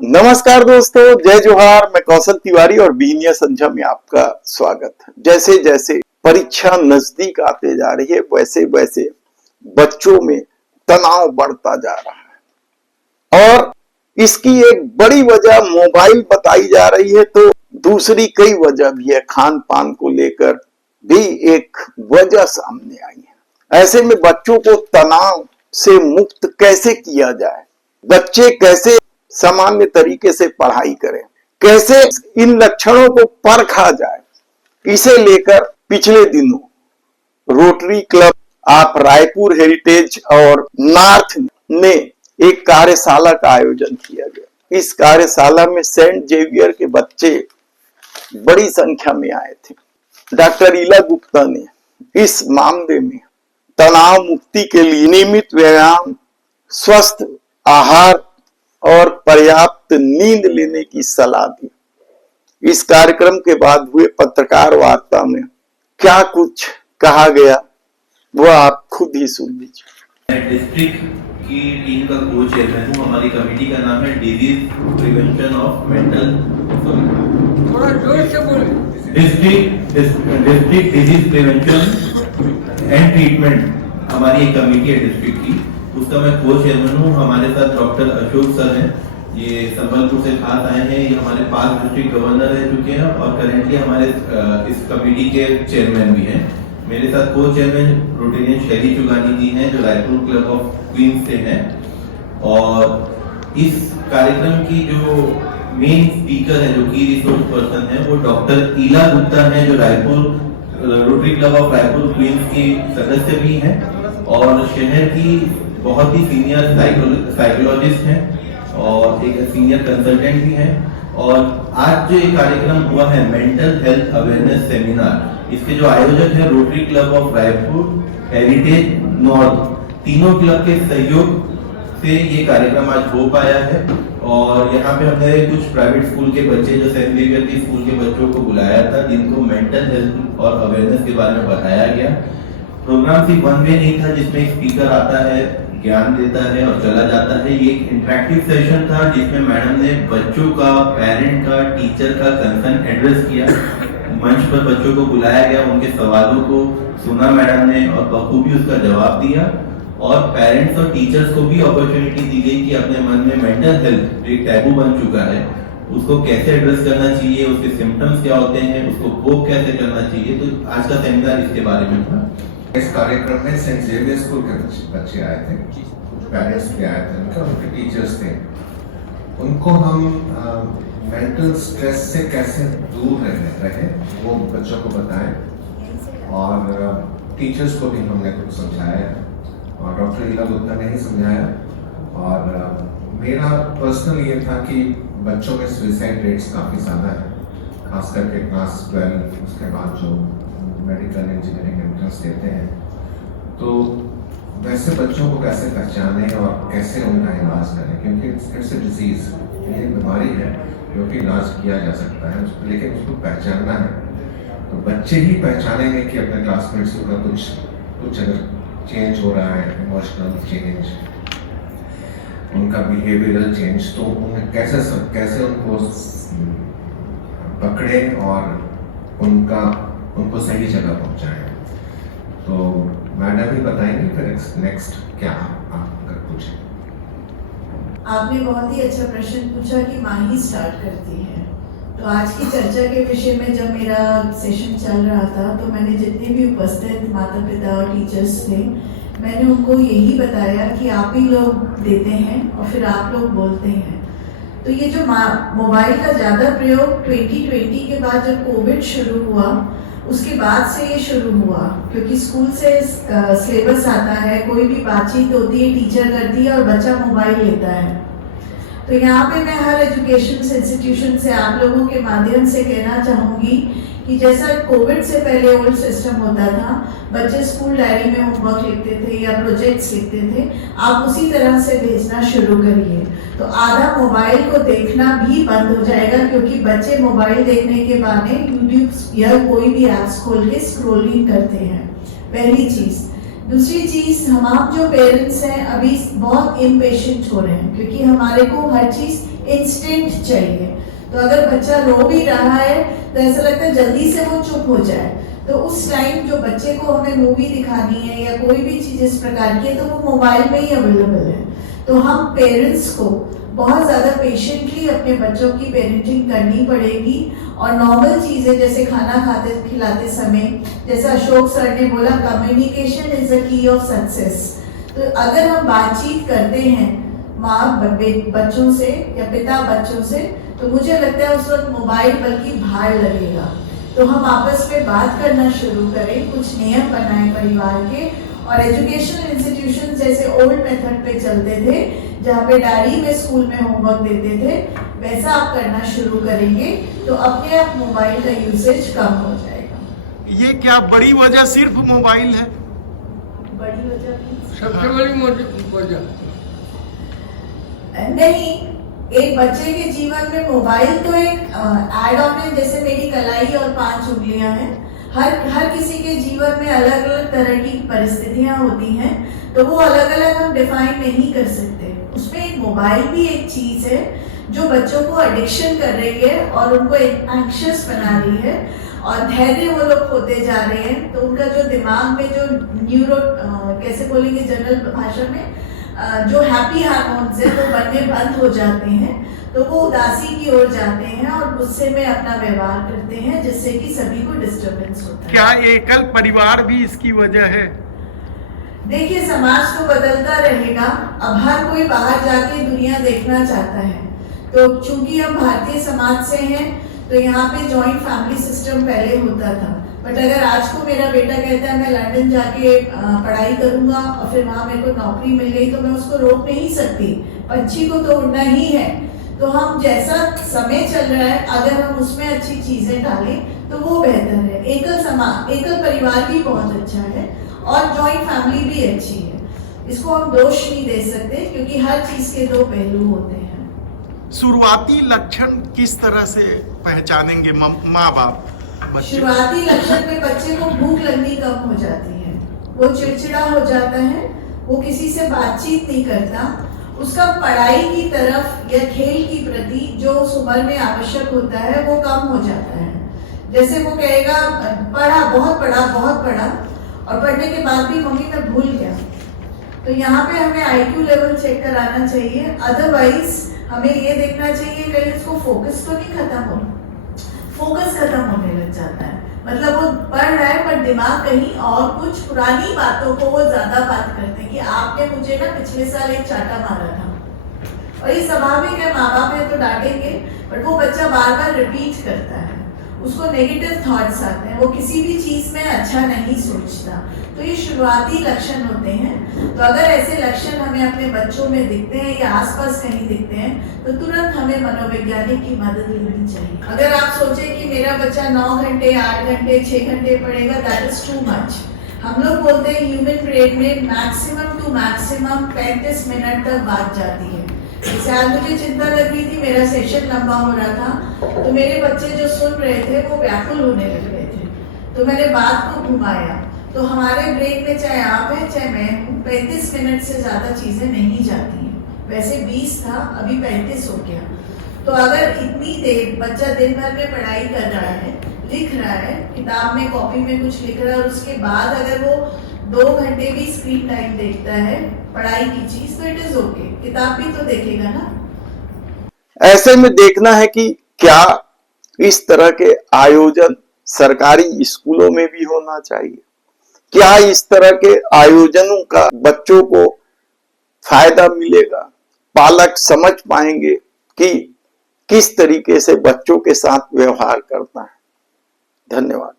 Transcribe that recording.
नमस्कार दोस्तों, जय जोहार। मैं कौशल तिवारी और बीनिया संध्या में आपका स्वागत है। जैसे जैसे परीक्षा नजदीक आते जा रही है वैसे वैसे बच्चों में तनाव बढ़ता जा रहा है और इसकी एक बड़ी वजह मोबाइल बताई जा रही है, तो दूसरी कई वजह भी है। खान पान को लेकर भी एक वजह सामने आई है। ऐसे में बच्चों को तनाव से मुक्त कैसे किया जाए, बच्चे कैसे सामान्य तरीके से पढ़ाई करें, कैसे इन लक्षणों को परखा जाए, इसे लेकर पिछले दिनों rotary Club of Raipur heritage और नॉर्थ में एक कार्यशाला का आयोजन किया गया। इस कार्यशाला में सेंट जेवियर के बच्चे बड़ी संख्या में आए थे। डॉक्टर ईला गुप्ता ने इस मामले में तनाव मुक्ति के लिए नियमित व्यायाम, स्वस्थ आहार और पर्याप्त नींद लेने की सलाह दी। इस कार्यक्रम के बाद हुए पत्रकार वार्ता में क्या कुछ कहा गया वो आप खुद ही सुन लीजिए। डिस्ट्रिक्ट की टीम का कोच चेयरमैन हूँ। हमारी कमेटी का नाम है डिजीज प्रिवेंशन ऑफ मेंटल, थोड़ा जोर से बोले, district disease prevention and treatment हमारी एक कमेटी है डिस्ट्रिक्ट की, उसका मैं कोच चेयरमैन हूँ। हमारे साथ डॉक्टर अशोक सर हैं, ये संबलपुर से खास आए हैं। ये हमारे 5 डिस्ट्रिक्ट गवर्नर रह चुके हैं और करेंटली हमारे इस कमेटी के चेयरमैन भी हैं। मेरे साथ को चेयरमैन रोटेरियन शैली चुगानी जी हैं जो रायपुर क्लब ऑफ क्वींस से हैं। और इस कार्यक्रम की जो मेन स्पीकर है, जो की रिसोर्स पर्सन है, वो डॉक्टर ईला गुप्ता हैं जो Raipur Rotary Club of Raipur Queens की सदस्य भी हैं और शहर की बहुत ही सीनियर साइकोलॉजिस्ट हैं और एक सीनियर कंसल्टेंट भी हैं। और आज जो ये कार्यक्रम हुआ है मेंटल हेल्थ अवेयरनेस सेमिनार, इसके जो आयोजक है rotary Club of Raipur, heritage, north, तीनों क्लब के सहयोग से ये कार्यक्रम आज हो पाया है। और यहाँ पे हमने कुछ प्राइवेट स्कूल के बच्चे, जो सेंट जेवियर के स्कूल के बच्चों को बुलाया था, जिनको मेंटल हेल्थ और अवेयरनेस के बारे में बताया गया। प्रोग्राम सिर्फ वन वे नहीं था जिसमें एक स्पीकर आता है, ज्ञान देता है और चला जाता है। ये एक इंटरेक्टिव सेशन था जिसमें मैडम ने बच्चों का, पेरेंट का, टीचर का कंसर्न एड्रेस किया। मंच पर बच्चों को बुलाया गया, उनके सवालों को सुना मैडम ने और बखूबी उसका जवाब दिया। और पेरेंट्स और टीचर्स को भी अपॉर्चुनिटी दी गई कि अपने मन में मेंटल हेल्थ जो एक टैबू बन चुका है उसको कैसे एड्रेस करना चाहिए, उसके सिम्टम्स क्या होते हैं, उसको कोप कैसे करना चाहिए। तो आज का सेमिनार इसके बारे में था। इस कार्यक्रम में सेंट जेवियर स्कूल के बच्चे आए थे, कुछ पेरेंट्स भी आए थे, उनके टीचर्स थे। उनको हम मेंटल स्ट्रेस से कैसे दूर रहे वो बच्चों को बताएं और टीचर्स को भी हमने कुछ समझाया और डॉक्टर ईला गुप्ता ने ही समझाया। और मेरा पर्सनल ये था कि बच्चों में सुसाइड रेट्स काफ़ी ज़्यादा है, खास करके क्लास 12 उसके बाद जो मेडिकल इंजीनियरिंग एंट्रेंस देते हैं। तो वैसे बच्चों को कैसे पहचानें और कैसे उनका इलाज करें, क्योंकि इट्स अ डिजीज, ये बीमारी है जो कि इलाज किया जा सकता है, लेकिन उसको पहचानना है। तो बच्चे ही पहचानेंगे कि अपने क्लासमेट्स का कुछ अगर चेंज हो रहा है, इमोशनल चेंज, उनका बिहेवियरल चेंज, तो उन्हें कैसे उनको पकड़े और उनको सही जगह पहुंचाएं। तो मैडम ही बताएंगे फिर नेक्स्ट क्या आप अगर पूछें। आपने बहुत ही अच्छा प्रश्न पूछा कि माँ ही स्टार्ट करती है। तो आज की चर्चा के विषय में जब मेरा सेशन चल रहा था तो मैंने जितने भी उपस्थित माता पिता और टीचर्स थे, मैंने उनको यही बताया कि आप ही लोग देते हैं और फिर आप लोग बोलते हैं। तो ये जो मोबाइल का ज़्यादा प्रयोग 2020 के बाद जब कोविड शुरू हुआ उसके बाद से ये शुरू हुआ, क्योंकि स्कूल से सिलेबस आता है, कोई भी बातचीत होती है, टीचर करती है और बच्चा मोबाइल लेता है। तो यहाँ पे मैं हर एजुकेशन इंस्टीट्यूशन से आप लोगों के माध्यम से कहना चाहूँगी कि जैसा कोविड से पहले ओल्ड सिस्टम होता था, बच्चे स्कूल डायरी में होमवर्क लिखते थे या प्रोजेक्ट्स लिखते थे, आप उसी तरह से भेजना शुरू करिए। तो आधा मोबाइल को देखना भी बंद हो जाएगा, क्योंकि बच्चे मोबाइल देखने के बहाने यूट्यूब या कोई भी ऐप्स खोल के स्क्रोलिंग करते हैं, पहली चीज़। दूसरी चीज, हम जो पेरेंट्स हैं अभी बहुत इम्पेशेंट हो रहे हैं, क्योंकि हमारे को हर चीज इंस्टेंट चाहिए। तो अगर बच्चा रो भी रहा है तो ऐसा लगता है जल्दी से वो चुप हो जाए। तो उस टाइम जो बच्चे को हमें मूवी दिखानी है या कोई भी चीज इस प्रकार की है तो वो मोबाइल में ही अवेलेबल है। तो हम पेरेंट्स को बहुत ज्यादा पेशेंटली अपने बच्चों की पेरेंटिंग करनी पड़ेगी और नॉर्मल चीजें जैसे खाना खाते खिलाते समय, जैसा अशोक सर ने बोला, communication is the key of success. तो अगर हम बातचीत करते हैं माँ बच्चों से या पिता बच्चों से, तो मुझे लगता है उस वक्त मोबाइल बल्कि भार लगेगा। तो हम आपस में बात करना शुरू करें, कुछ नियम बनाएं परिवार के, और एजुकेशनल इंस्टीट्यूशन जैसे ओल्ड मेथड पे चलते थे जहाँ पे डायरी में स्कूल में होमवर्क देते थे, वैसा आप करना शुरू करेंगे तो अपने आप मोबाइल का यूसेज कम हो जाएगा। ये क्या बड़ी वजह सिर्फ मोबाइल है? बड़ी वजह सबसे बड़ी वजह नहीं, एक बच्चे के जीवन में मोबाइल तो एक एड ऑन है, जैसे मेरी कलाई और 5 उंगलियां हैं। हर किसी के जीवन में अलग अलग तरह की परिस्थितियां होती हैं, तो वो अलग अलग हम डिफाइन नहीं कर सकते। उसमें एक मोबाइल भी एक चीज है जो बच्चों को एडिक्शन कर रही है और उनको एंग्शियस बना रही है और धैर्य वो लोग खोते जा रहे हैं। तो उनका जो दिमाग में जो न्यूरो कैसे बोलेंगे जनरल भाषा में, जो हैप्पी हार्मोन्स है वो बनने बंद हो जाते हैं, तो वो उदासी की ओर जाते हैं और गुस्से में अपना व्यवहार करते हैं, जिससे कि सभी को डिस्टर्बेंस होता है। क्या एकल परिवार भी इसकी वजह है? देखिए, समाज तो बदलता रहेगा। अब हर कोई बाहर जाके दुनिया देखना चाहता है, तो चूंकि हम भारतीय समाज से हैं तो यहाँ पे जॉइंट फैमिली सिस्टम पहले होता था। बट अगर आज को मेरा बेटा कहता है मैं लंदन जाके पढ़ाई करूंगा और फिर वहां मेरे को नौकरी मिल गई, तो मैं उसको रोक नहीं सकती, पंछी को तो उड़ना ही है। तो हम जैसा समय चल रहा है, अगर हम उसमें अच्छी चीजें डालें तो वो बेहतर है। एकल परिवार भी बहुत अच्छा है और जॉइंट फैमिली भी अच्छी है, इसको हम दोष नहीं दे सकते क्योंकि हर चीज के 2 पहलू होते हैं। शुरुआती लक्षण किस तरह से पहचानेंगे माँ बाप? शुरुआती लक्षण में बच्चे को भूख लगनी कम हो जाती है, वो चिड़चिड़ा हो जाता है, वो किसी से बातचीत नहीं करता, उसका पढ़ाई की तरफ या खेल की प्रति जो उस उम्र में आवश्यक होता है वो कम हो जाता है। जैसे वो कहेगा पढ़ा, बहुत पढ़ा और पढ़ने के बाद भी मम्मी मैं भूल गया, तो यहाँ पे हमें IQ लेवल चेक कराना चाहिए। अदरवाइज हमें ये देखना चाहिए कहीं उसको फोकस तो नहीं खत्म हो, फोकस खत्म होने लग जाता है, मतलब वो पढ़ रहा है पर दिमाग कहीं और कुछ पुरानी बातों को वो ज्यादा बात करते हैं कि आपने मुझे ना पिछले साल एक चाटा मारा था। और ये स्वाभाविक है, माँ बाप है तो डांटेंगे, बट वो बच्चा बार बार रिपीट करता है, उसको नेगेटिव थॉट्स आते हैं, वो किसी भी चीज में अच्छा नहीं सोचता। तो ये शुरुआती लक्षण होते हैं। तो अगर ऐसे लक्षण हमें अपने बच्चों में दिखते हैं या आसपास कहीं दिखते हैं तो तुरंत हमें मनोवैज्ञानिक की मदद लेनी चाहिए। अगर आप सोचें कि मेरा बच्चा 9 घंटे 8 घंटे 6 घंटे पढ़ेगा, दैट इज टू मच। हम लोग बोलते हैं ह्यूमन ब्रेन में मैक्सिमम टू मैक्सिमम 35 मिनट तक बात जाती है। जैसे आज मुझे चिंता लग रही थी, मेरा सेशन लंबा हो रहा था, तो मेरे बच्चे जो सुन रहे थे वो व्याकुल होने लग रहे थे, तो मैंने बात को घुमाया। तो हमारे ब्रेन में चाहे आप हैं चाहे मैं हूँ, 35 मिनट से ज्यादा चीजें नहीं जाती हैं। वैसे 20 था, अभी 35 हो गया। तो अगर इतनी देर बच्चा दिन भर में पढ़ाई कर रहा है, लिख रहा है, किताब में कॉपी में कुछ लिख रहा है, और उसके बाद अगर वो 2 घंटे भी स्क्रीन टाइम देखता है पढ़ाई की चीज, तो इट इज ओके, किताब भी तो देखेगा ना। ऐसे में देखना है कि क्या इस तरह के आयोजन सरकारी स्कूलों में भी होना चाहिए, क्या इस तरह के आयोजनों का बच्चों को फायदा मिलेगा, पालक समझ पाएंगे कि किस तरीके से बच्चों के साथ व्यवहार करना है। धन्यवाद।